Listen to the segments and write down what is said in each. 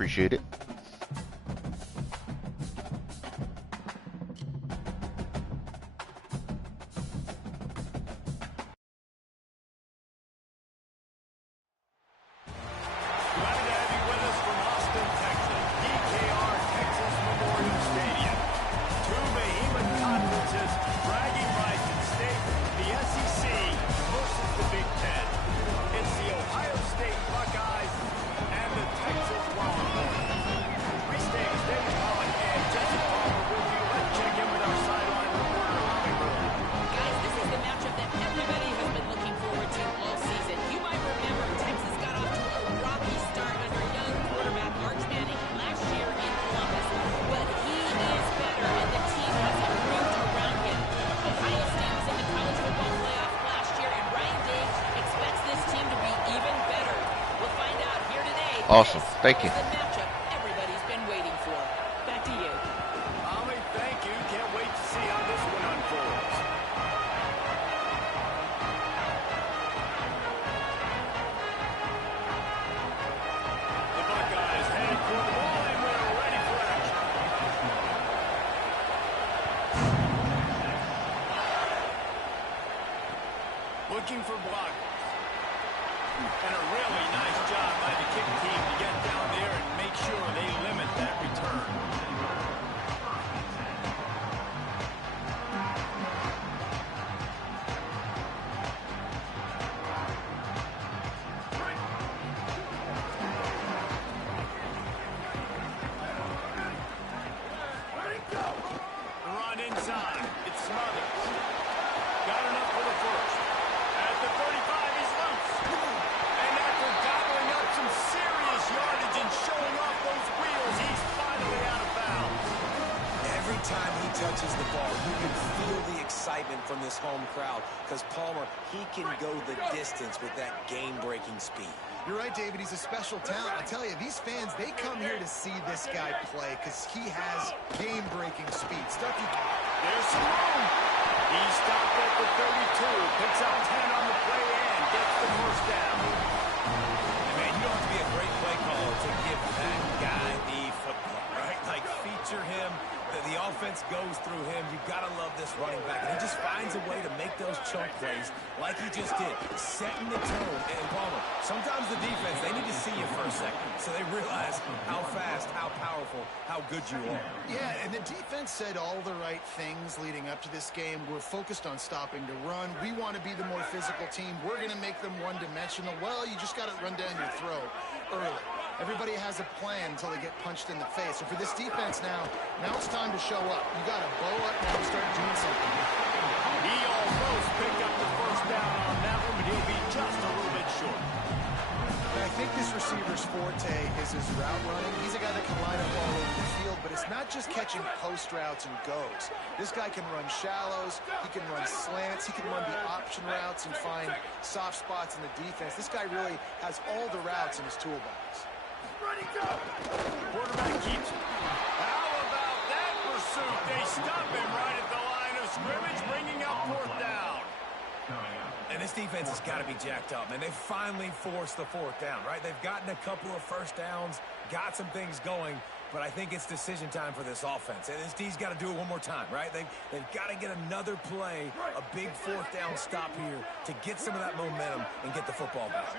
Appreciate it. Awesome. Thank you. Everybody's been waiting for. Back to you. Ollie, thank you. Can't wait to see how this one unfolds. The Buckeyes head for the ball and we're ready for action. Looking for blockers. And a really nice job by the kick team to get down there and make sure they limit that return. Run inside. It's Smothers. Got enough for the first. At the 35, he's loose. And after gobbling up some serious yardage and showing off those wheels, he's finally out of bounds. Every time he touches the ball, you can feel the excitement from this home crowd because Palmer, he can go the distance with that game-breaking speed. You're right, David. He's a special talent. I tell you, these fans, they come here to see this guy play because he has game-breaking speed. Stucky. There's some room. He stopped at the 32, picks up 10 on the play and gets the first down. Man, you don't have to be a great play caller to give that guy the football, right? Like, feature him. The offense goes through him. You've got to love this running back. And he just finds a way to make those chunk plays like he just did, setting the tone. And Palmer, sometimes the defense, they need to see you for a second so they realize how fast, how powerful, how good you are. Yeah, and the defense said all the right things leading up to this game. We're focused on stopping the run. We want to be the more physical team. We're going to make them one-dimensional. Well, you just got to run down your throat early. Everybody has a plan until they get punched in the face. So for this defense now it's time to show up. You got to bow up now and start doing something. He almost picked up the first down on that one, but he'll be just a little bit short. And I think this receiver's forte is his route running. He's a guy that can line up all over the field, but it's not just catching post routes and goes. This guy can run shallows, he can run slants, he can run the option routes and find soft spots in the defense. This guy really has all the routes in his toolbox. Quarterback keeps it. How about that pursuit? They stop him right at the line of scrimmage, bringing up fourth down. And this defense has got to be jacked up, man. They finally forced the fourth down, right? They've gotten a couple of first downs, got some things going, but I think it's decision time for this offense. And this D's got to do it one more time, right? They've got to get another play, a big fourth down stop here to get some of that momentum and get the football back.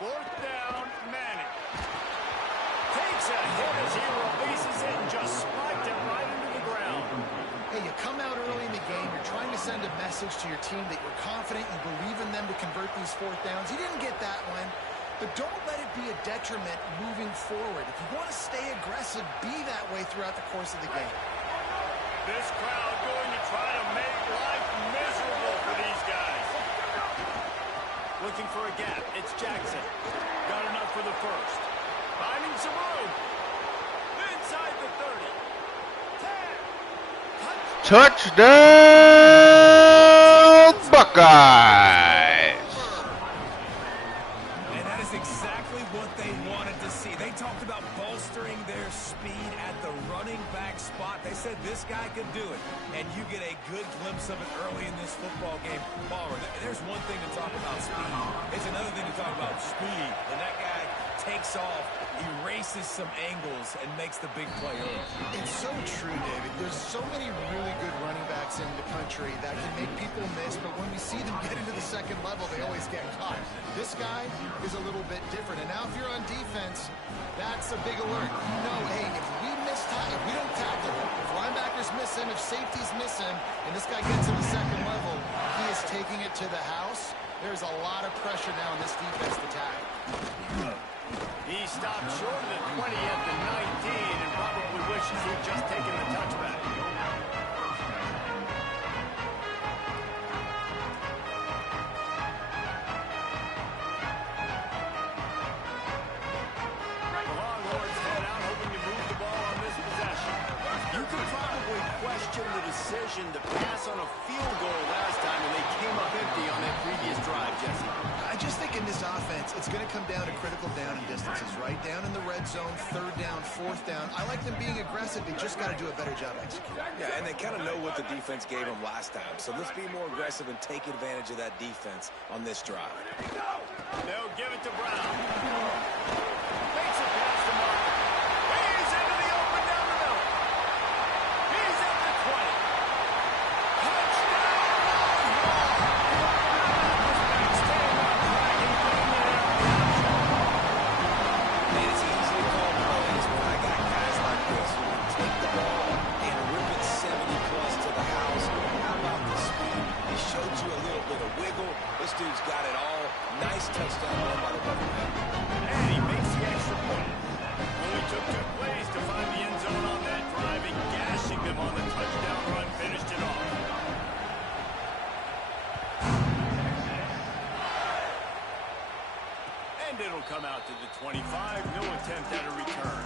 Fourth down, Manning. Takes a hit as he releases it and just spiked it right into the ground. Hey, you come out early in the game, you're trying to send a message to your team that you're confident, you believe in them to convert these fourth downs. You didn't get that one, but don't let it be a detriment moving forward. If you want to stay aggressive, be that way throughout the course of the game. This crowd going to try to make life miserable for these guys. Looking for a gap. It's Jackson. Got enough for the first. Finding some room. Inside the 30. 10. Touchdown, Buckeyes! And that is exactly what they wanted to see. They talked about bolstering their speed at the running back spot. They said this guy could do it, and you get a good glimpse of it early in this football game. Ballmer, there's one thing to talk about speed. It's another thing to talk about speed. When that guy takes off, erases some angles, and makes the big play early. It's so true, David. There's so many really good running backs in the country that can make people miss, but when we see them get into the second level, they always get caught. This guy is a little bit different, and now if you're on defense, that's a big alert. You know, hey, if we miss time, if we don't tackle him, if linebackers miss him, if safeties miss him, and this guy gets in the second level, he is taking it to the house. There's a lot of pressure now in this defense to tackle. He stopped short of the 20 at the 19 and probably wishes he'd just taken the touchback. The Longhorns head out hoping to move the ball on this possession. You could probably question the decision to pass on a field goal last time and they came up empty on that previous drive, Jesse. I just think in this offense, it's going to come down to critical down and distances, right? Down in the red zone, third down, fourth down. I like them being aggressive. They just got to do a better job executing. Yeah, and they kind of know what the defense gave them last time. So let's be more aggressive and take advantage of that defense on this drive. They'll give it to Brown. Makes it past the mark. He's into the open down the middle. He's at the 20. This dude's got it all. Nice touchdown run by the running back. And he makes the extra point. Only took 2 plays to find the end zone on that drive, and gashing them on the touchdown run finished it off. And it'll come out to the 25. No attempt at a return.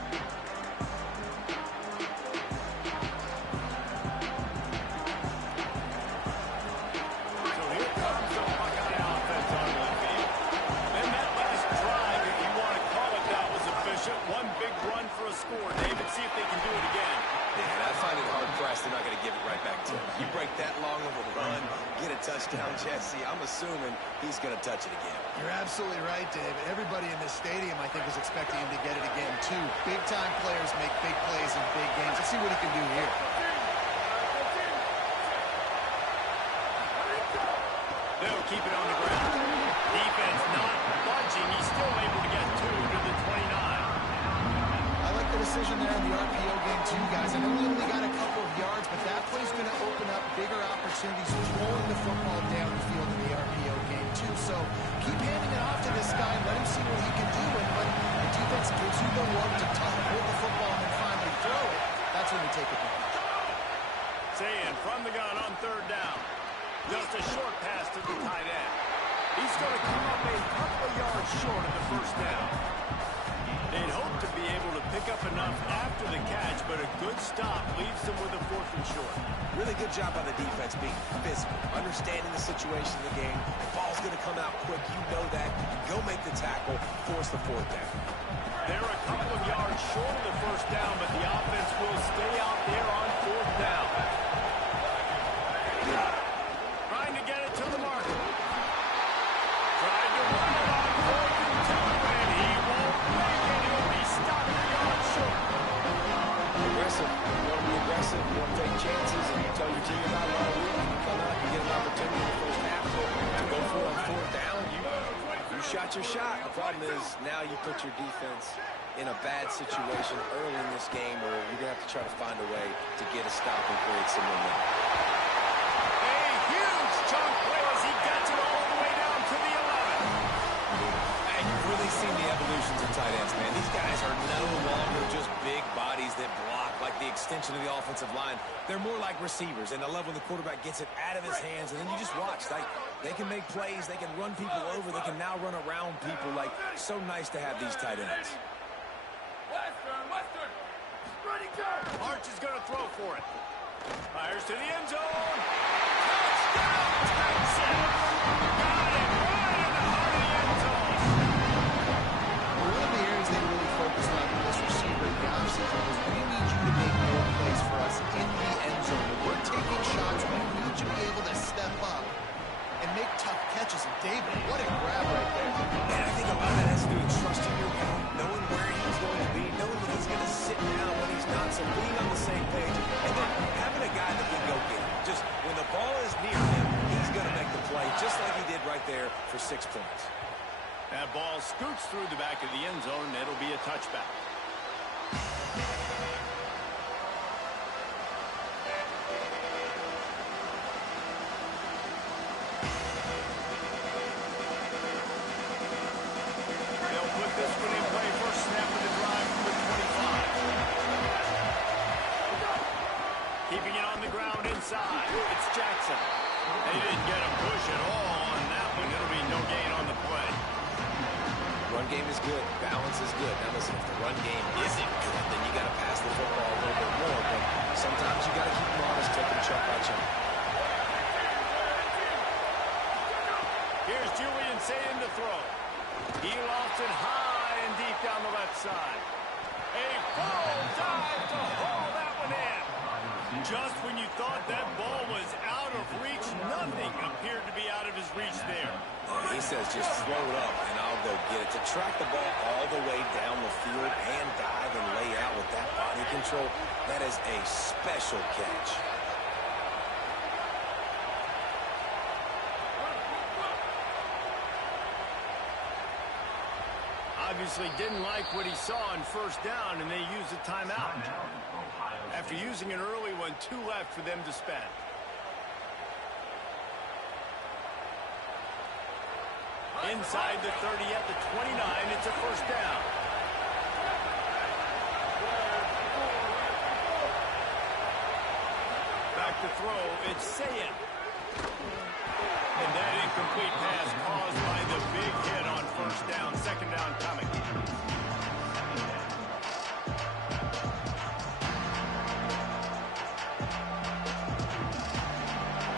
One big run for a score, David. See if they can do it again. Yeah, and I find it hard-pressed they're not going to give it right back to him. You break that long of a run, get a touchdown, Jesse, I'm assuming he's going to touch it again. You're absolutely right, David. Everybody in this stadium, I think, is expecting him to get it again, too. Big-time players make big plays in big games. Let's see what he can do here. They'll keep it on the ground. Defense not budging. He's still able to get 2 to the 29. The decision there in the RPO game too, guys. I know we only got a couple of yards, but that play's going to open up bigger opportunities throwing the football down the field in the RPO game too. So keep handing it off to this guy and let him see what he can do. And when the defense gives you the look to hold the football and then finally throw it, that's when you take advantage. Saying from the gun on third down. Just a short pass to the tight end. He's going to come up a couple of yards short of the first down. They'd hope to be able to pick up enough after the catch, but a good stop leaves them with a 4th and short. Really good job by the defense being physical, understanding the situation in the game. The ball's going to come out quick. You know that. Go make the tackle, force the 4th down. They're a couple of yards short of the first down, but the offense will stay out there on 4th down. Trying to get it to the marker. Tried to run it on 4th and 2, and he won't make it. He'll be stopped a yard short. Aggressive. You want to be aggressive. You want to take chances, and you tell your team about it all week. You come out and get an opportunity in the first half to go for it on 4th down. You shot your shot. The problem is now you put your defense in a bad situation early in this game, or you're going to have to try to find a way to get a stop and create some momentum. A huge chunk play as he gets it all the way down to the 11. And you've really seen the evolutions of tight ends, man. These guys are no longer just big bodies that block like the extension of the offensive line. They're more like receivers, and I love when the quarterback gets it out of his hands, and then you just watch. Like, they can make plays, they can run people over, they can now run around people. Like, so nice to have these tight ends. Western. Ready, go. Arch is going to throw for it. Fires to the end zone. Touchdown, Texas. Got it right in the heart of the end zone. One of the areas they really focused on with this receiver in the offseason was we need you to make more plays for for 6 points. That ball scoots through the back of the end zone, and it'll be a touchback. They'll put this one in play. First snap of the drive from the 25. Keeping it on the ground inside. It's Jackson. They didn't get a push at all on that one. It'll be no gain on the play. Run game is good. Balance is good. Now listen, if the run game isn't good, then you got to pass the football a little bit more. But sometimes you got to keep them honest, take them chunk by chunk. Here's Julian saying to throw. He lofts it high and deep down the left side. A full dive to haul that one in. Just when you thought that ball was out of reach, nothing appeared to be out of his reach there. He says just throw it up and I'll go get it. To track the ball all the way down the field and dive and lay out with that body control, that is a special catch. Obviously didn't like what he saw on first down, and they used a timeout. After using an early one, 2 left for them to spend. Inside the 30 at the 29, it's a first down. Back to throw, it's Sayin. And that incomplete pass caused by the big hit on first down. Second down coming.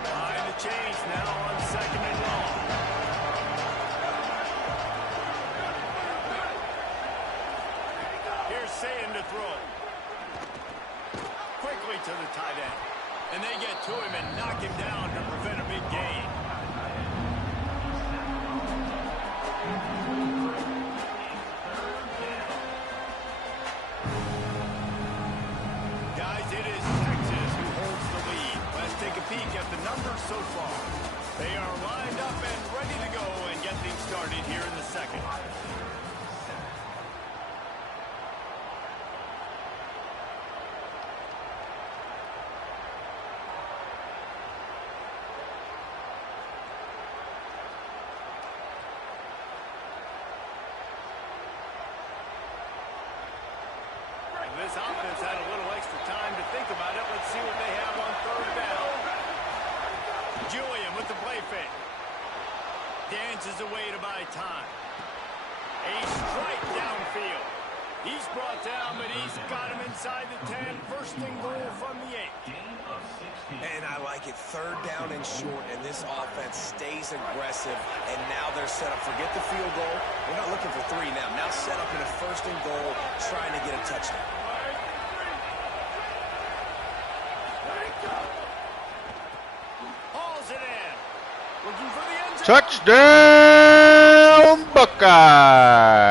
Behind the chains now on second and long. Here's Sayin to throw. Quickly to the tight end. And they get to him and knock him down to prevent a big gain. Guys, it is Texas who holds the lead. Let's take a peek at the numbers so far. They are lined up and ready to go and get things started here in the second. This offense had a little extra time to think about it. Let's see what they have on third down. Julian with the play fake. Dances away to buy time. A strike downfield. He's brought down, but he's got him inside the 10. First and goal from the 8. And I like it. Third down and short, and this offense stays aggressive. And now they're set up. Forget the field goal. We're not looking for 3 now. Now set up in a first and goal, trying to get a touchdown. Hauls it in. Looking for the end zone. Touchdown, Buckeyes.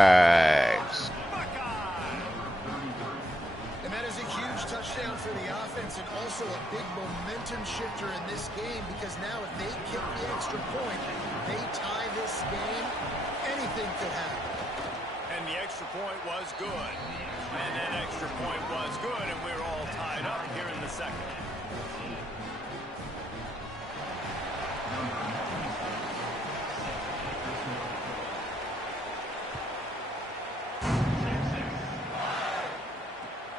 And that is a huge touchdown for the offense and also a big momentum shifter in this game because now if they kick the extra point, they tie this game, anything could happen. And the extra point was good. And that extra point was good, and we're all tied up here in the second.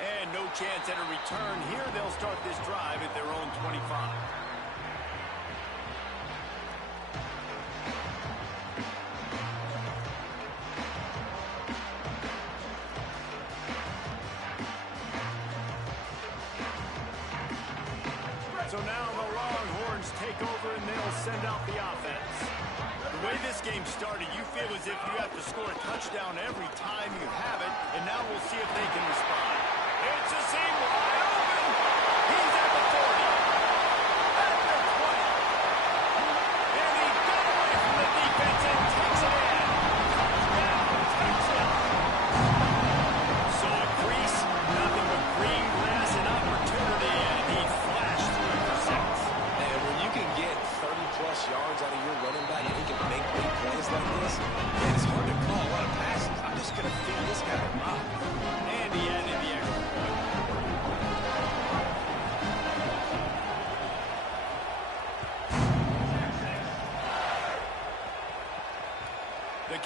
And no chance at a return here. They'll start this drive at their own 25. So now the Longhorns take over and they'll send out the offense. The way this game started, you feel as if you have to score a touchdown every time you have it, and now we'll see if they can respond. It's a seam wide open. He's at the 40. At the 20. And he got away from the defense and takes it in. Touchdown, Texas. Saw a crease, nothing but green grass and opportunity, and he flashed through for 6. And when you can get 30-plus yards out of your running back and he can make big plays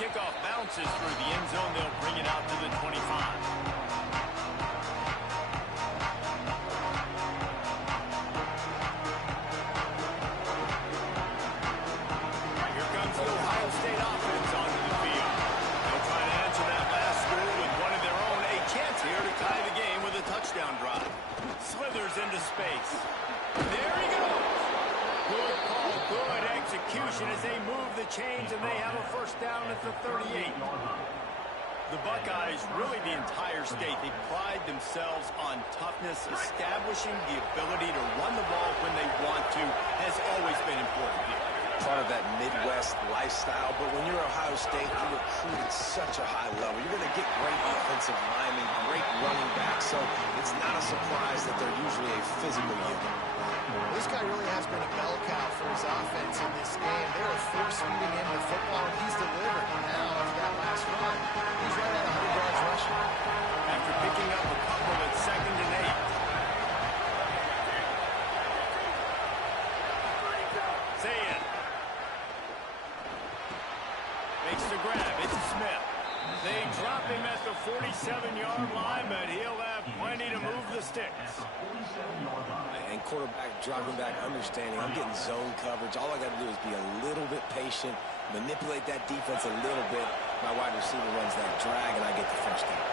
kickoff bounces through the end zone. They'll bring it out to the 25. Touchdown drive. Slithers into space. There he goes. Good call, good execution as they move the chains and they have a first down at the 38. The Buckeyes, really the entire state, they pride themselves on toughness. Establishing the ability to run the ball when they want to has always been important here. Part of that Midwest lifestyle, but when you're Ohio State, you recruit at such a high level. You're going to get great offensive linemen, great running backs, so it's not a surprise that they're usually a physical unit. This guy really has been a bell cow for his offense in this game. They were force-feeding him the football, and he's delivered. Now, after that last run, he's right at 100 yards rushing. After picking up a couple at 2nd and 8. Makes the grab. It's Smith. They drop him at the 47-yard line, but he'll have plenty to move the sticks. And quarterback dropping back, understanding I'm getting zone coverage. All I got to do is be a little bit patient, manipulate that defense a little bit. My wide receiver runs that drag, and I get the first down.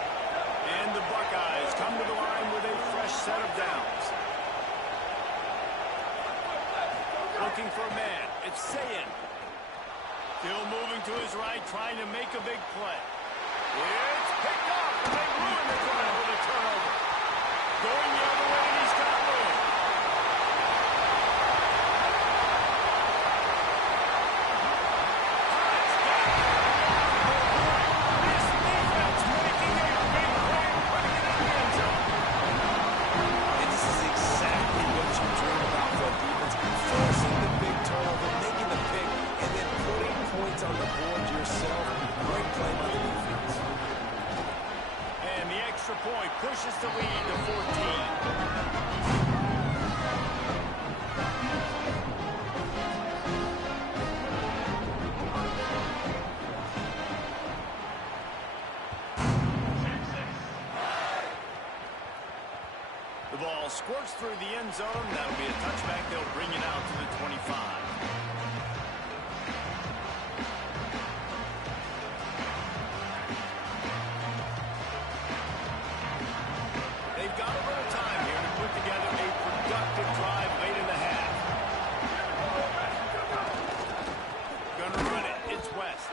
And the Buckeyes come to the line with a fresh set of downs. Looking for a man. It's Sayin. Still moving to his right, trying to make a big play. It's picked up, and they ruin the drive with a turnover. Going the other way, and he's got room. This defense making a big play, putting it in the end zone. And this is exactly what you dream about for a defense. Forcing the big turnover, making the pick, and then putting points on the board yourself. Great play by the defense. And the extra point pushes the lead to 14. The ball squirts through the end zone. That'll be a touchback. They'll bring it out to the 25. They've got a little time here to put together a productive drive late in the half. Gonna run it. It's West.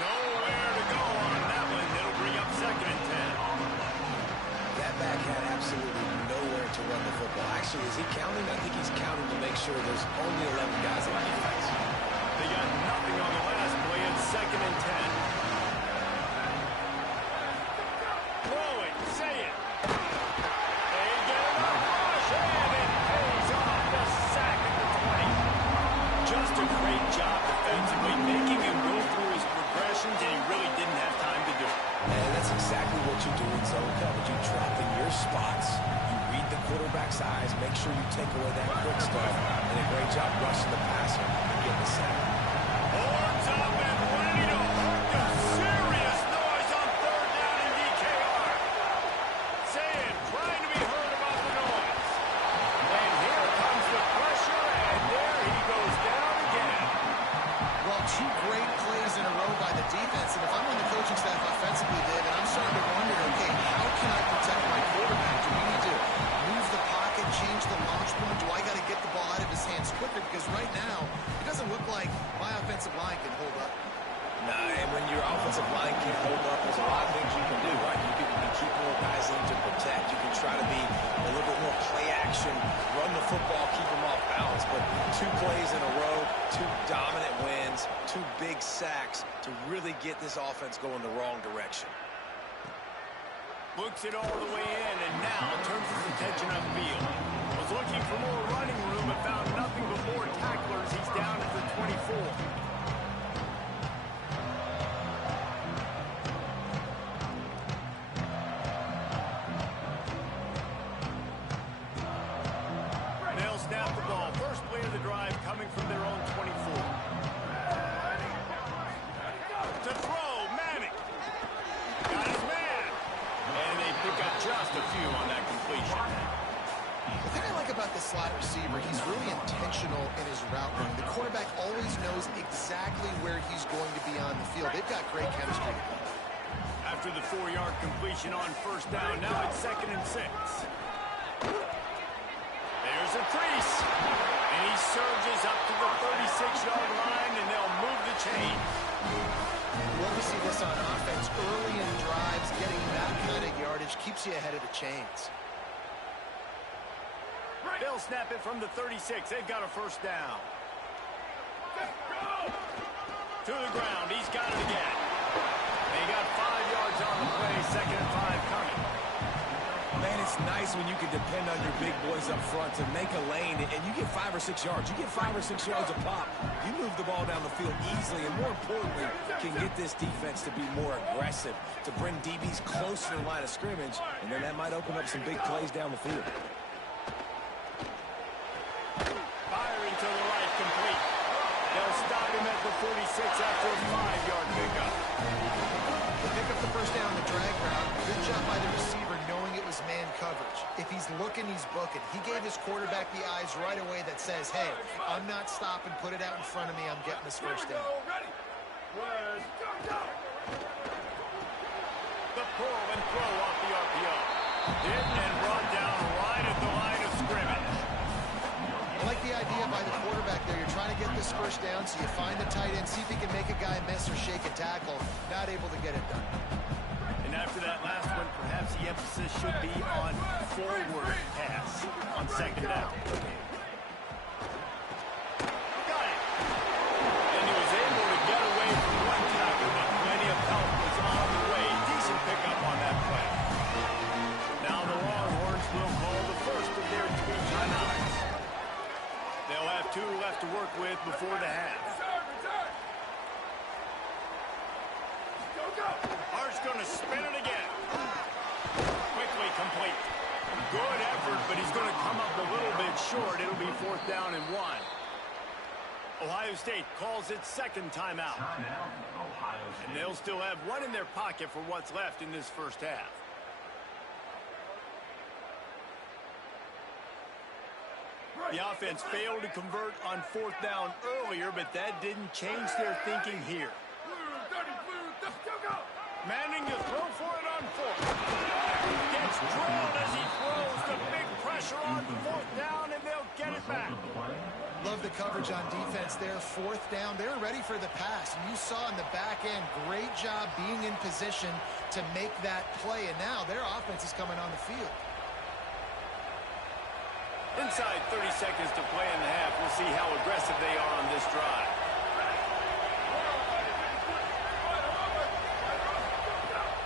Nowhere to go on that one. It'll bring up 2nd and 10. That back had absolutely nowhere to run the football. Actually, is he counting? I think he's counting to make sure there's only 11 guys on defense. They got nothing on the last play. It's 2nd and 10. Throwing. Say it. They get him up. Rush, and it pays off the sack at the 20. Just a great job defensively, making him go through his progressions, and he really didn't have time to do it. And that's exactly what you do in zone coverage. You drop in your spots, you read the quarterback's eyes, make sure you take away that quick stuff, and a great job rushing the passer and getting the sack. Horns up and ready to hurt them. Serious noise on 3rd down in DKR. Saying, trying to be heard about the noise. And here comes the pressure, and there he goes down again. Well, 2 great plays in a row by the defense, and if I'm on the coaching staff offensively, David, I'm starting to wonder, okay, how can I protect my quarterback? Do we need to move the pocket, change the launch point? Do I got to get the ball out of his hands quicker? Because right now, it doesn't look like my offensive line can hold up. Nah, and when your offensive line can't hold up, there's a lot of things you can do, right? You can keep more guys in to protect. You can try to be a little bit more play action, run the football, keep them off balance. But 2 plays in a row, 2 dominant wins, 2 big sacks to really get this offense going the wrong direction. Looks it all the way in, and now turns his attention upfield. Was looking for more running room, but found nothing but more tacklers. He's down at the 24. They'll snap the ball. First play of the drive coming from their own 24. To throw. slot receiver, he's really intentional in his route running. The quarterback always knows exactly where he's going to be on the field. They've got great chemistry together. After the 4-yard completion on first down, now it's 2nd and 6. There's a crease, and he surges up to the 36-yard line, and they'll move the chain. Love to see this on offense. Early in drives, getting that kind of yardage keeps you ahead of the chains. They'll snap it from the 36. They've got a first down. To the ground. He's got it again. They got 5 yards on the play. 2nd and 5 coming. Man, it's nice when you can depend on your big boys up front to make a lane, and you get 5 or 6 yards. You get 5 or 6 yards a pop. You move the ball down the field easily, and more importantly, can get this defense to be more aggressive, to bring DBs closer to the line of scrimmage, and then that might open up some big plays down the field. Firing to the right, complete. They'll stop him at the 46 after a 5-yard pickup. They pick up the first down the drag route. Good job by the receiver knowing it was man coverage. If he's looking, he's booking. He gave his quarterback the eyes right away that says, hey, I'm not stopping, put it out in front of me, I'm getting this first down. The pull and throw off the RPO. Hit and brought down right at the line of scrimmage. I like the idea by the quarterback there. You're trying to get this first down, so you find the tight end, see if he can make a guy miss or shake a tackle. Not able to get it done. And after that last one, perhaps the emphasis should be on forward pass on 2nd down. Got it. And he was able to get away from one tackle, but plenty of help was on the way. Decent pickup on that play. Now the Longhorns will call the first of their 3 timeouts. They'll have 2 left to work with before the half. Hart's going to spin it again. Quickly complete. Good effort, but he's going to come up a little bit short. It'll be 4th down and 1. Ohio State calls its 2nd timeout. And they'll still have 1 in their pocket for what's left in this first half. The offense failed to convert on 4th down earlier, but that didn't change their thinking here. Manning to throw for it on 4th. Gets drilled as he throws. The big pressure on 4th down, and they'll get it back. Love the coverage on defense there. 4th down. They're ready for the pass. And you saw in the back end, great job being in position to make that play. And now their offense is coming on the field. Inside 30 seconds to play in the half. We'll see how aggressive they are on this drive.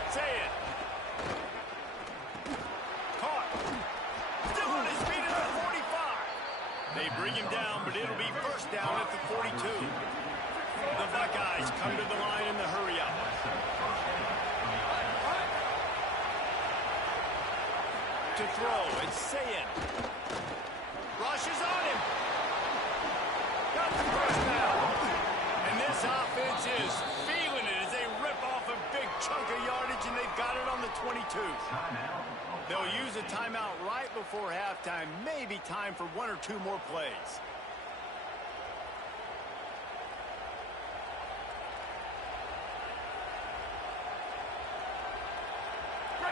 Say it. Caught. Still on his feet at the 45. They bring him down, but it'll be first down at the 42. The Buckeyes come to the line in the hurry-up. To throw, it's Sayin. Rushes on him. Got the first down. And this offense is feeling it as they rip off a big chunk of yardage, and they've got it on the 22. They'll use a timeout right before halftime. Maybe time for 1 or 2 more plays.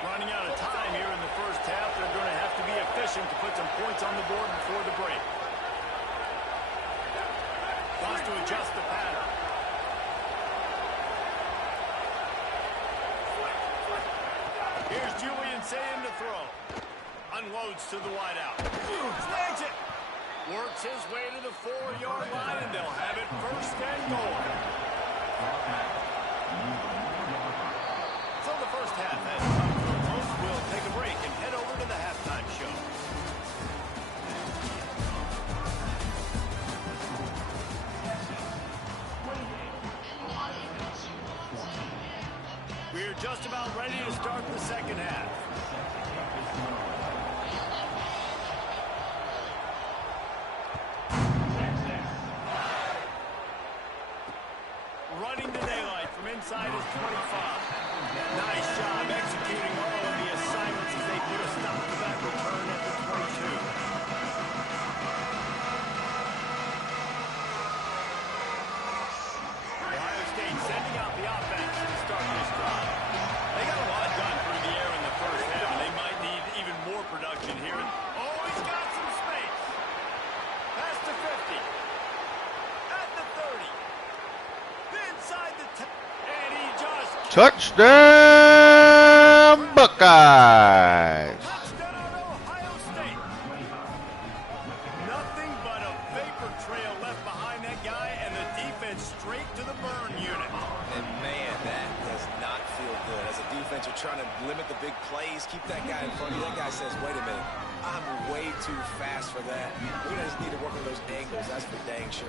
Running out of time here in the first half. They're going to have to be efficient to put some points on the board before the break. Wants to adjust the pattern. Here's Julian Sayin to throw. Unloads to the wideout. Snags it. Works his way to the 4-yard line, and they'll have it first and goal. So the first half has come to a close. We'll take a break and head over to the halftime show. We're just about ready to start the second half. Running to daylight from inside his 25. Nice job executing all of the assignments as they put a stop to that return at the 22. Touchdown, Buckeyes. Touchdown, Ohio State. Nothing but a vapor trail left behind that guy, and the defense straight to the burn unit. And man, that does not feel good. As a defense, you're trying to limit the big plays, keep that guy in front of you. That guy says, wait a minute, I'm way too fast for that. We just need to work on those angles, that's for dang sure.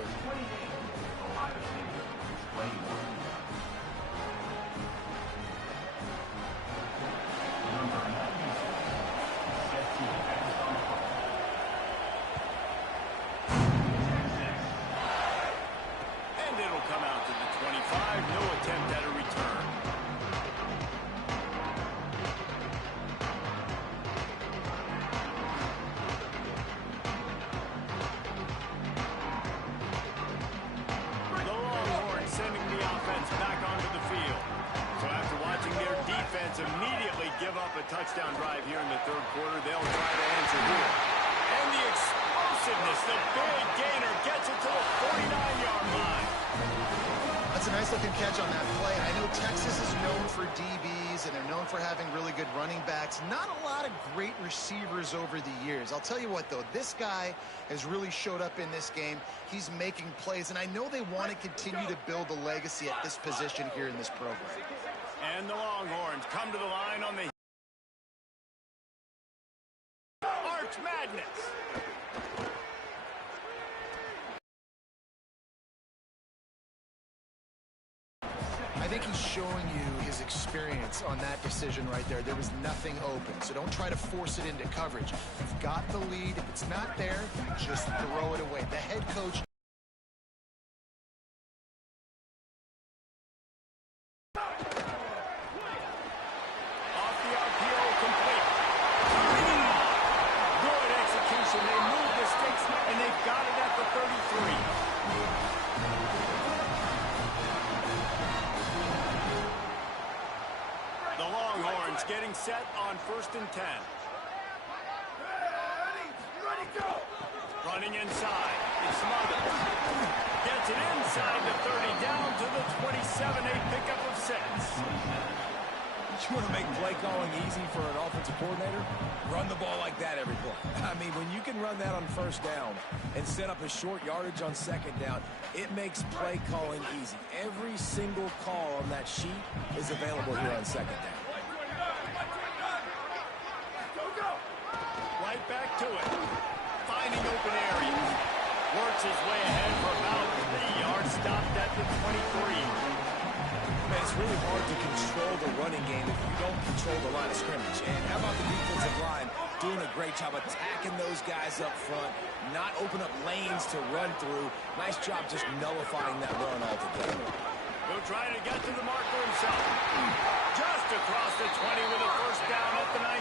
And it'll come out to the 25. No attempt at a return. The Longhorns sending the offense back onto the field. So after watching their defense immediately give up a touchdown drive here in the third quarter, they'll try to answer here. And the explosiveness, the big gainer gets it to the 49-yard line. That's a nice-looking catch on that play. I know Texas is known for DBs, and they're known for having really good running backs. Not a lot of great receivers over the years. I'll tell you what, though, this guy has really showed up in this game. He's making plays, and I know they want to continue to build a legacy at this position here in this program. And the Longhorns come to the line on the Arch Madness. I think he's showing you his experience on that decision right there. There was nothing open, so don't try to force it into coverage. You've got the lead. If it's not there, just throw it away. The head coach Off the RPO, complete. Good execution. They move the sticks, and they've got it at the 33. The Longhorns getting set on 1st and 10. Running inside. It's smothered. Gets it inside the 30, down to the 27, a pickup of 6. You want to make play calling easy for an offensive coordinator? Run the ball like that every play. I mean, when you can run that on 1st down and set up a short yardage on 2nd down, it makes play calling easy. Every single call on that sheet is available here on 2nd down. Right back to it. Finding open areas. Works his way ahead for about 3 yards. Stopped at the 23. Man, it's really hard to control the running game if you don't control the line of scrimmage. And how about the defensive line doing a great job attacking those guys up front, not open up lanes to run through. Nice job just nullifying that run altogether. Will try to get to the marker himself. Just across the 20 with a 1st down at the 19.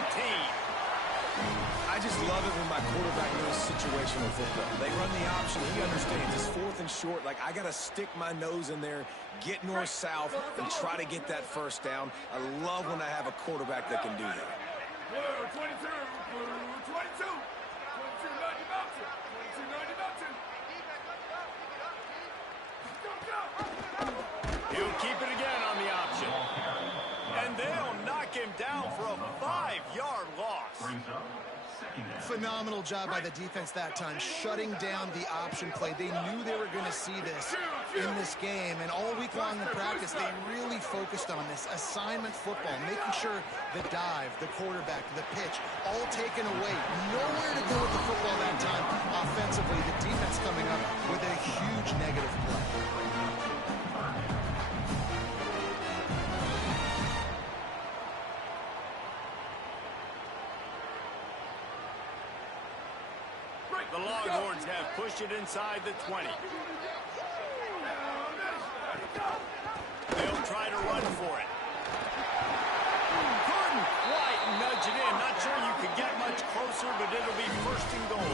I just love it when my quarterback knows situational football. They run the option. He understands. It's 4th and short. Like, I got to stick my nose in there, get north-south, and try to get that 1st down. I love when I have a quarterback that can do that. Blue 22, blue 22. 22, 90 Mountain. 22, 90 Mountain. He'll keep it again on the option. And they'll knock him down for a 5-yard loss. phenomenal job by the defense that time, shutting down the option play. They knew they were going to see this in this game, and all week long in practice, they really focused on this assignment football, making sure the dive, the quarterback, the pitch, all taken away. Nowhere to go with the football that time offensively. The defense coming up with a huge negative play. The Longhorns have pushed it inside the 20. They'll try to run for it. Couldn't quite nudge it in. Not sure you could get much closer, but it'll be 1st and goal.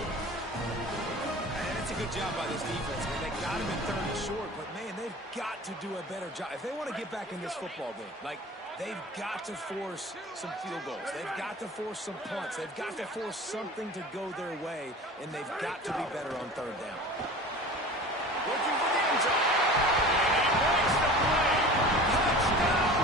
And it's a good job by this defense. I mean, they got him in 3rd and short, but, man, they've got to do a better job. If they want to get back in this football game, like, they've got to force some field goals. They've got to force some punts. They've got to force something to go their way, and they've got to be better on 3rd down. Looking for the end zone. And he breaks the play. Touchdown,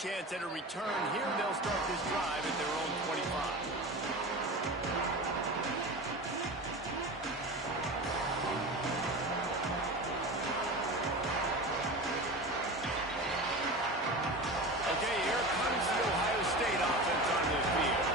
chance at a return. Here they'll start this drive at their own 25. Okay, here comes the Ohio State offense on the field.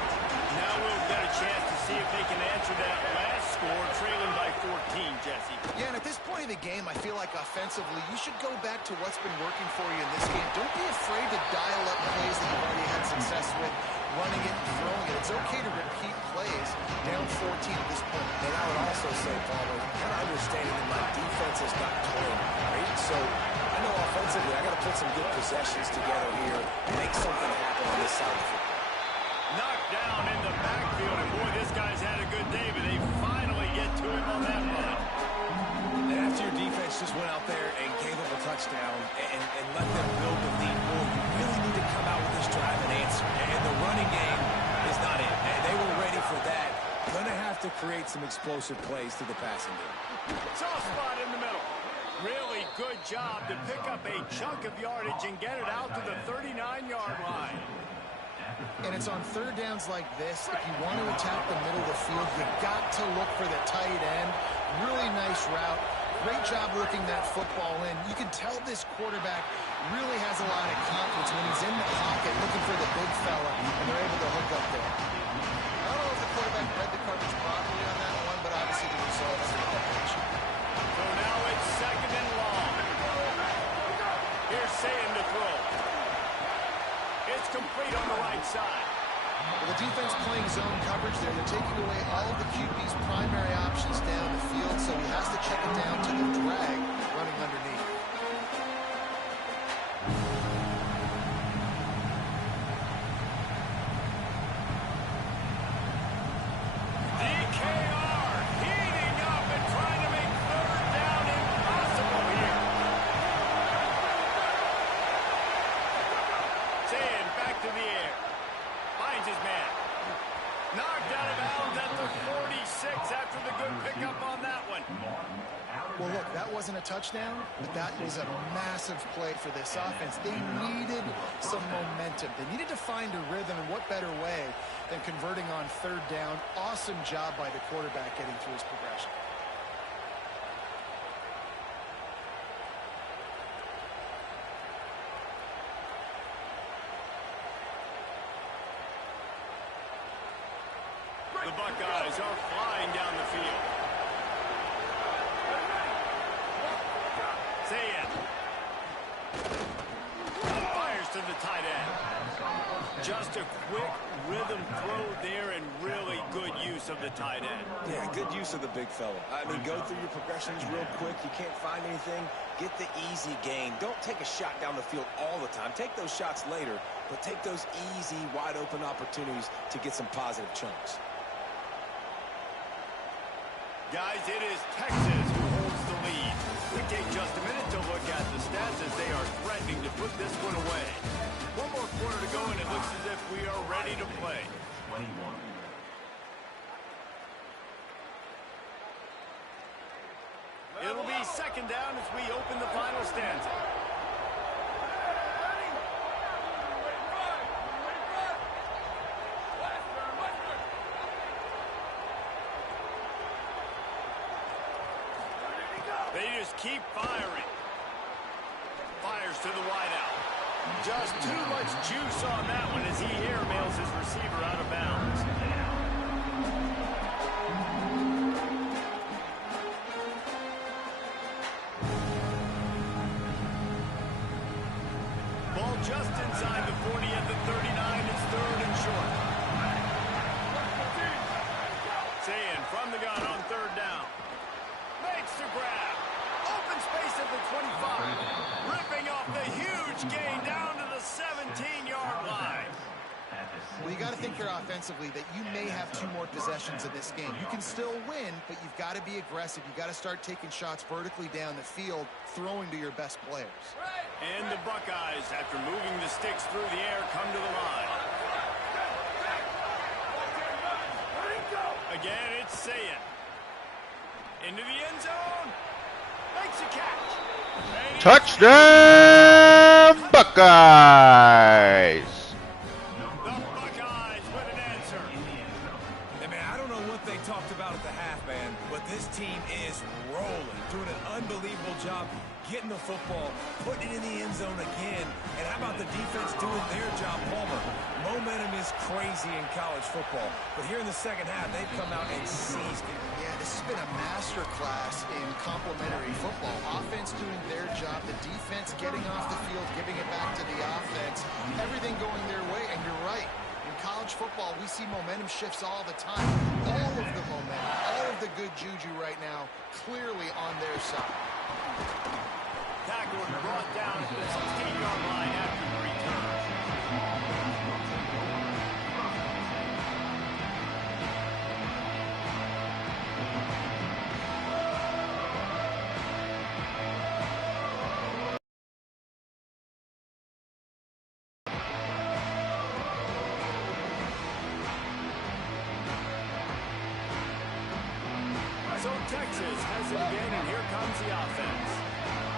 Now we'll get a chance to see if they can answer that last score, trailing by 14, Jesse. Yeah, and at this point of the game, I feel like offensively, you should go back to what's been working for you in this game. Don't be afraid to dial up plays that you've already had success with, running it and throwing it. It's okay to repeat plays down 14 at this point. And I would also say, Palmer, kind of understanding that my defense is not playing great, so I know offensively I got to put some good possessions together here and make something happen on this side of the football. Knocked down in the backfield, and boy, this guy's had a good day, but they finally get to him on that run. And after your defense just went out there and gave up a touchdown and let them build the lead, boy, you really need to come out with this drive and answer. And the running game is not it. They were ready for that. Going to have to create some explosive plays to the passing game. Soft spot in the middle. Really good job to pick up a chunk of yardage and get it out to the 39-yard line. And it's on third downs like this. If you want to attack the middle of the field, you got to look for the tight end. Really nice route. Great job looking that football in. You can tell this quarterback really has a lot of confidence when he's in the pocket looking for the big fella, and they're able to hook up there. I don't know if the quarterback read the coverage properly on that one, but obviously the result is in the pitch. So now it's second and long. Here's Sayin to throw. It's complete on the right side. Well, the defense playing zone coverage there. They're taking away all of the QB's primary options down the field, so he has to check it down to the drag running underneath. DKR heating up and trying to make third down impossible here. Sayin back to the air. Finds his man. Knocked out of bounds at the 46 after the good pickup on that one. Well, look, that wasn't a touchdown, but that was a massive play for this offense. They needed some momentum. They needed to find a rhythm, and what better way than converting on third down. Awesome job by the quarterback getting through his progression. The Buckeyes are flying down the field. Sayin fires to the tight end. Just a quick rhythm throw there and really good use of the tight end. Yeah, good use of the big fella. I mean, go through your progressions real quick. You can't find anything. Get the easy gain. Don't take a shot down the field all the time. Take those shots later, but take those easy, wide-open opportunities to get some positive chunks. Guys, it is Texas who holds the lead. We take just a minute to look at the stats as they are threatening to put this one away. One more quarter to go, and it looks as if we are ready to play. It'll be second down as we open the final stanza. They just keep firing. Fires to the wideout. Just too much juice on that one as he airmails his receiver out of bounds. Ball just inside the 40 at the 39. It's third and short. Sayin from the gun on third down. Makes the grab. Open space at the 25. Ripping off the huge gain down to the 17-yard line. Well, you got to think here offensively that you may have two more possessions in this game. You can still win, but you've got to be aggressive. You've got to start taking shots vertically down the field, throwing to your best players. And the Buckeyes, after moving the sticks through the air, come to the line. Again, it's Sayin. Into the end zone. Makes a catch. Touchdown, Buckeyes. Buckeyes. The Buckeyes with an answer. Hey, man, I don't know what they talked about at the half, man, but this team is rolling, doing an unbelievable job getting the football, putting it in the end zone again. And how about the defense doing their job, Palmer? Momentum is crazy in college football, but here in the second half, they've come out and seized it. Yeah, this has been a master class in complementary football. Offense doing their job, the defense getting off the field, giving it back to the offense, everything going their way. And you're right, in college football, we see momentum shifts all the time. All of the momentum, all of the good juju right now, clearly on their side. Tackle and brought down at the 16-yard line after the return. So Texas has it again, and here comes the offense.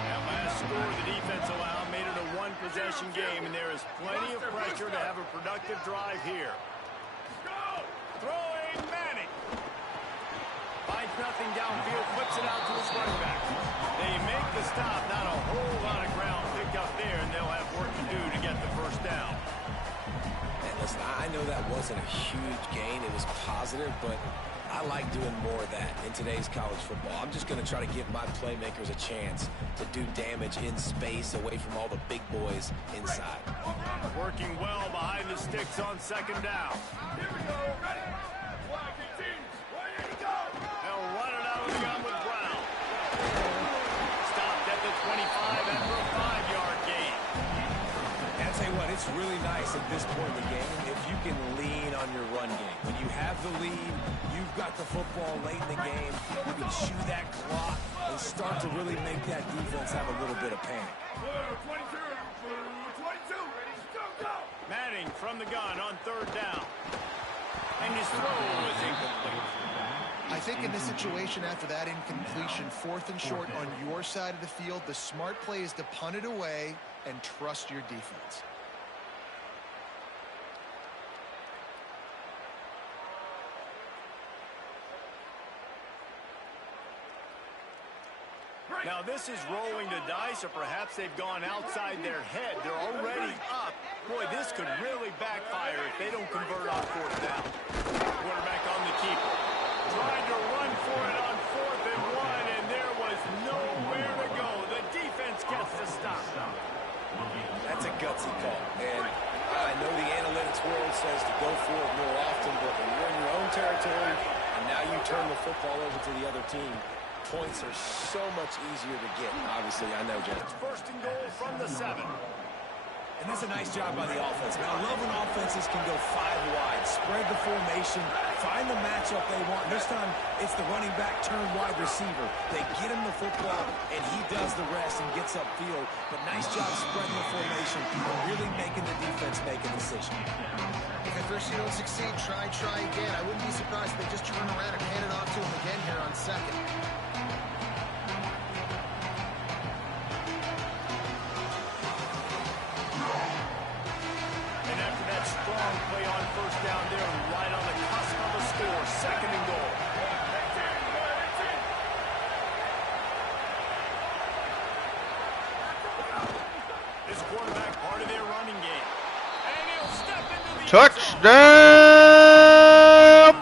That last score the defense allowed made it a one-possession game, and there is plenty of pressure to have a productive drive here. Throwing Manning. Finds nothing downfield, flips it out to his running back. They make the stop, not a whole lot of ground picked up there, and they'll have work to do to get the first down. And listen, I know that wasn't a huge gain. It was positive, but I like doing more of that in today's college football. I'm just going to try to give my playmakers a chance to do damage in space away from all the big boys inside. Working well behind the sticks on second down. Here we go. Ready? They'll run it out of the gun with Brown. Stopped at the 25 after a 5-yard gain. And I'll tell you what, it's really nice at this point in the game if you can lean on your run game. When you have the lead, you've got the football late in the game, you can chew that clock and start to really make that defense have a little bit of panic. 22, Manning from the gun on third down. And his throw is incomplete. I think in this situation, after that incompletion, 4th and short on your side of the field, the smart play is to punt it away and trust your defense. Now this is rolling the dice, or perhaps they've gone outside their head. They're already up. Boy, this could really backfire if they don't convert on 4th down. Quarterback on the keeper. Tried to run for it on 4th and 1, and there was nowhere to go. The defense gets the stop. That's a gutsy call. And I know the analytics world says to go for it more often, but when you're in your own territory and now you turn the football over to the other team, points are so much easier to get. Obviously, I know, James. First and goal from the 7. And that's a nice job by the offense. Now, I love when offenses can go 5 wide, spread the formation, find the matchup they want. This time, it's the running back turned wide receiver. They get him the football, and he does the rest and gets upfield. But nice job spreading the formation and really making the defense make a decision. If at first you don't succeed, try again. I wouldn't be surprised if they just turn around and hand it off to him again here on 2nd. Strong play on 1st down there, right on the cusp of a score. 2nd and goal. This quarterback part of their running game. And he'll step into the Touchdown,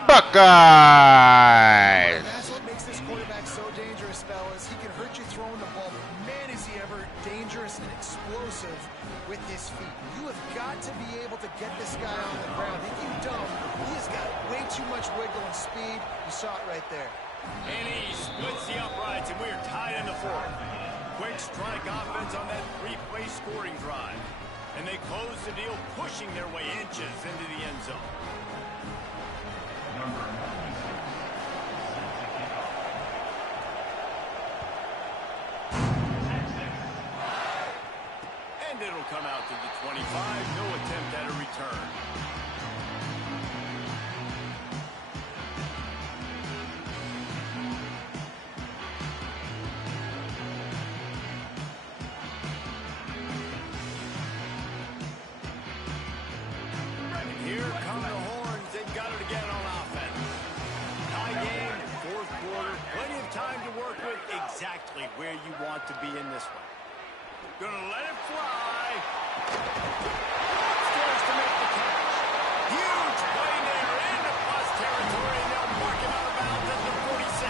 Buckeyes. That's what makes this quarterback so dangerous, fellas. He can hurt you throwing the ball, but man, is he ever dangerous and explosive with his feet. You have got to be able to get this guy on the ground. If you don't, he's got way too much wiggle and speed. You saw it right there. And he splits the uprights, and we're tied in the 4th. Quick strike offense on that 3-play scoring drive. And they close the deal, pushing their way inches into the end zone. And it'll come out to the 25. No attempt at a return. where you want to be in this one. Gonna let it fly. Upstairs to make the catch. Huge play there into plus territory, and they'll mark him out of bounds at the 46.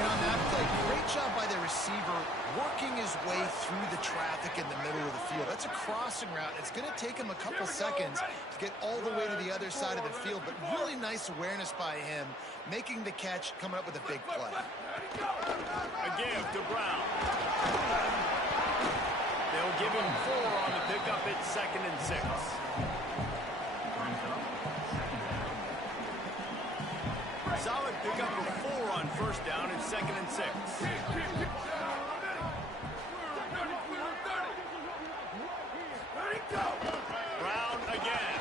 And on that play, great job by the receiver working his way through the traffic in the middle of the field. That's a crossing route. It's going to take him a couple seconds to get all the way to the other side of the field, but really nice awareness by him, making the catch, coming up with a big play. A give to Brown. They'll give him 4 on the pickup. It's 2nd and 6. Solid pickup of 4 on 1st down and 2nd and 6. Brown again.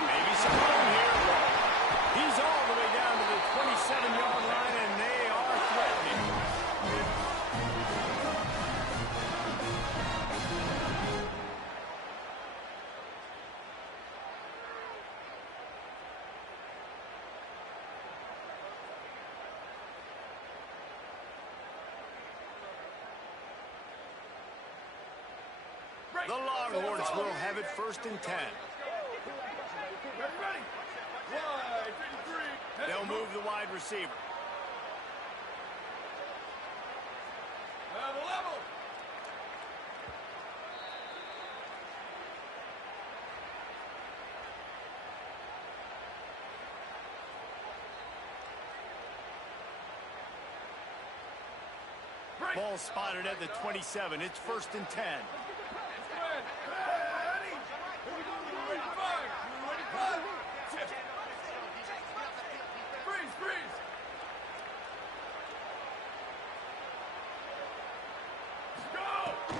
Maybe some room here. He's all the way down to the 27-yard line, and they are threatening. The Longhorns will have it 1st and 10. They'll move the wide receiver. Ball spotted at the 27. It's 1st and 10.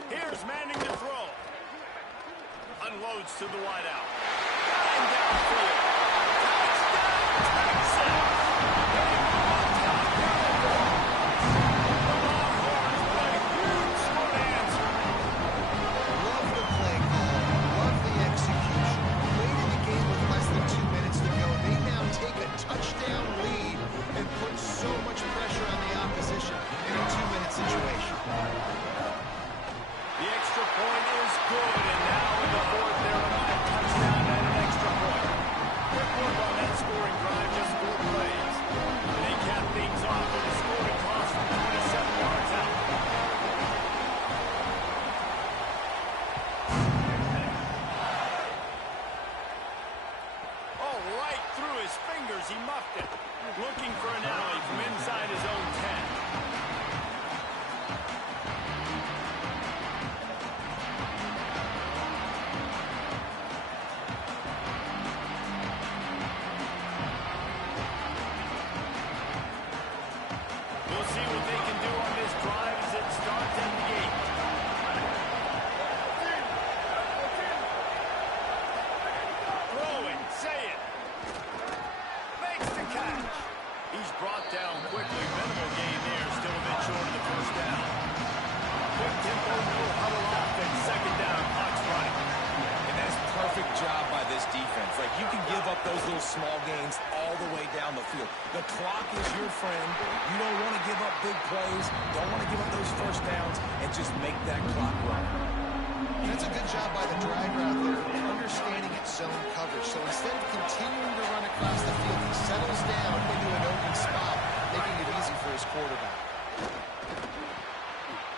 Here's Manning to throw. Unloads to the wideout. And downfield. Touchdown, Texas! Love the play call. Love the execution. Late in the game with less than 2 minutes to go, they now take a touchdown lead and put so much pressure on the opposition in a 2-minute situation. The extra point is good, and now in the 4th, they're on a touchdown and an extra point. Quick work on that scoring drive, just 4 plays. They cap things off with a scoring toss from 27 yards out. Oh, right through his fingers, he muffed it. Looking for an alley from inside his own 10. We'll see what they can do on this drive as it starts at the 8. Throwing, say it. Makes the catch. He's brought down quickly. Minimal gain there, still a bit short of the 1st down. Quick tempo, no huddle offense. 2nd down, clock's running. And that's perfect job by this defense. Like, you can give up those little small gains all the way down the field. The clock is your friend. You don't want to give up big plays. Don't want to give up those 1st downs, and just make that clock run. That's a good job by the drag route there, understanding its zone coverage. So instead of continuing to run across the field, he settles down into an open spot, making it easy for his quarterback.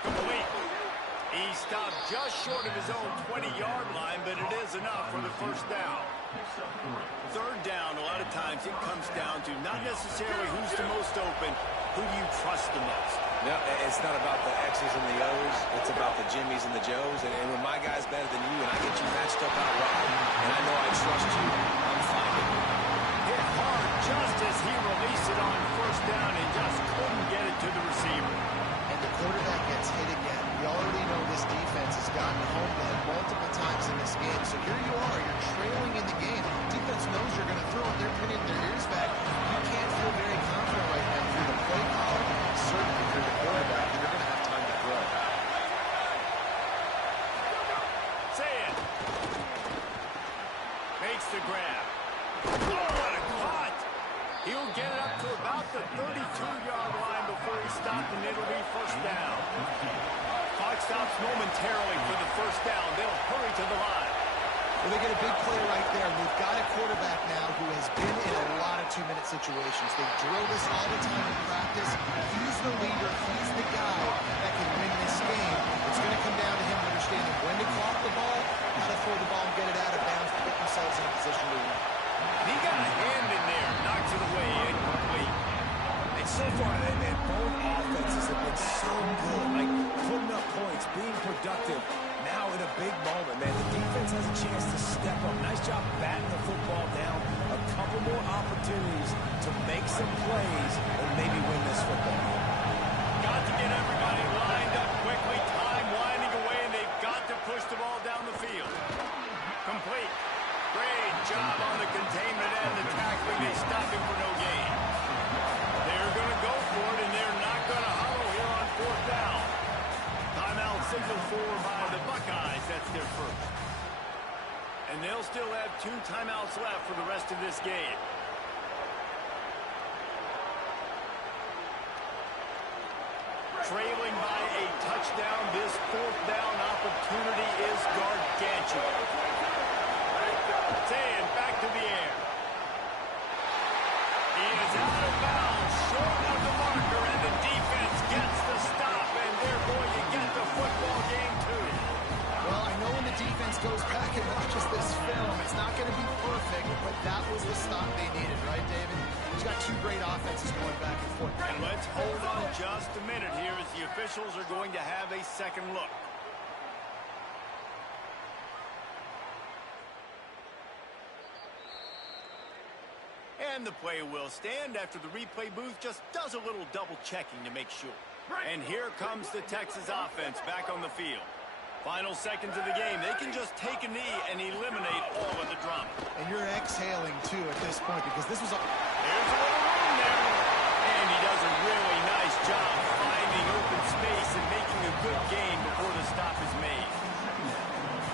Complete. He stopped just short of his own 20-yard line, but it is enough for the 1st down. 3rd down, a lot of times it comes down to not necessarily who's the most open, who do you trust the most? No, it's not about the X's and the O's. It's about the Jimmys and the Joes. And when my guy's better than you and I get you matched up out wide, and I know I trust you, I'm fine. Hit hard just as he released it on 1st down and just couldn't get it to the receiver. And the quarterback gets hit again. We already know this defense has gotten home to him multiple times in this game. So here you are, you're trailing in the game. Defense knows you're going to throw it. They're pinning their ears back. You can't feel very confident right now through the play call. Certainly if you're the quarterback, you're going to have time to throw. Say it. Makes the grab. Oh, what a cut! He'll get it up to about the 32-yard line down. Clock stops momentarily for the first down. They'll hurry to the line. Well, they get a big play right there. They've got a quarterback now who has been in a lot of two-minute situations. They drill this all the time in practice. He's the leader. He's the guy that can win this game. It's going to come down to him understanding when to clock the ball, how to throw the ball and get it out of bounds to put themselves in a position to win. He got a hand in there, knocks it away, incomplete. And so far today, man, both offenses have been so good, like putting up points, being productive. Now in a big moment, man, the defense has a chance to step up. Nice job batting the football down. A couple more opportunities to make some plays and maybe win this football. Got to get everybody lined up quickly. Time winding away, and they've got to push the ball down the field. Complete. Great job on the containment and the tackling. They stop him for no gain. They're going to go for it, and they're not going to huddle here on fourth down. Timeout signaled for by the Buckeyes. That's their first. And they'll still have 2 timeouts left for the rest of this game. Trailing by a touchdown, this fourth down opportunity is gargantuan. Saying back to the air. He is out of bounds, short of the marker, and the defense gets the stop, and they're going to get the football game too. Well, I know when the defense goes back and watches this film, it's not going to be perfect, but that was the stop they needed, right, David? He's got 2 great offenses going back and forth. And let's hold on just a minute here as the officials are going to have a second look. And the play will stand after the replay booth just does a little double checking to make sure. And here comes the Texas offense back on the field. Final seconds of the game. They can just take a knee and eliminate all of the drama. And you're exhaling, too, at this point, because this was a... There's a little room there. And he does a really nice job finding open space and making a good game before the stop is made.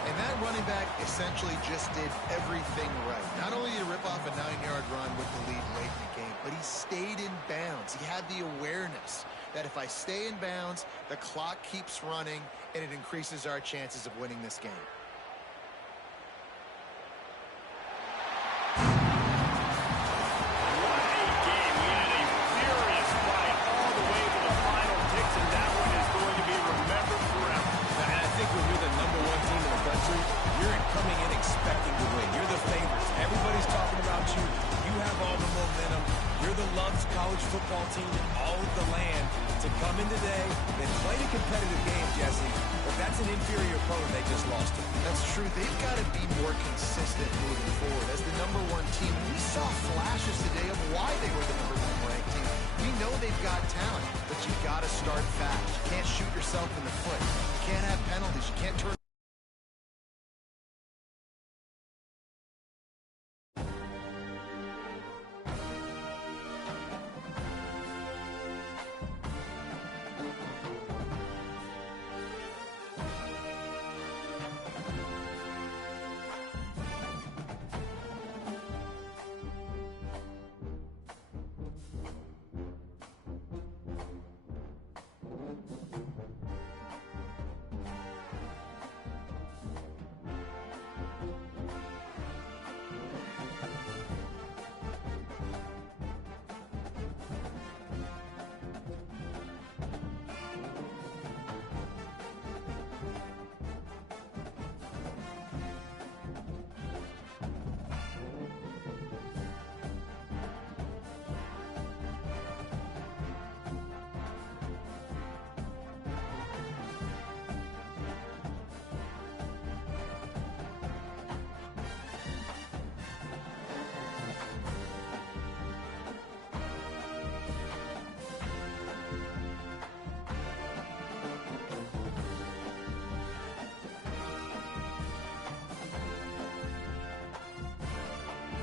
And that running back essentially just did everything right. Not only did he rip off a 9-yard run with the lead late in the game, but he stayed in bounds. He had the awareness that if I stay in bounds, the clock keeps running, and it increases our chances of winning this game. What a game. We had a furious fight all the way to the final ticks, and that one is going to be remembered forever. And I think when you're the #1 team in the country, you're coming in expecting to win. You're the favorites. Everybody's talking about you. You have all the momentum. You're the loved college football team in all of the land. To come in today and play a competitive game, Jesse, but that's an inferior opponent they just lost to. That's true. They've got to be more consistent moving forward. As the #1 team, we saw flashes today of why they were the #1 ranked team. We know they've got talent, but you got to start fast. You can't shoot yourself in the foot. You can't have penalties. You can't turn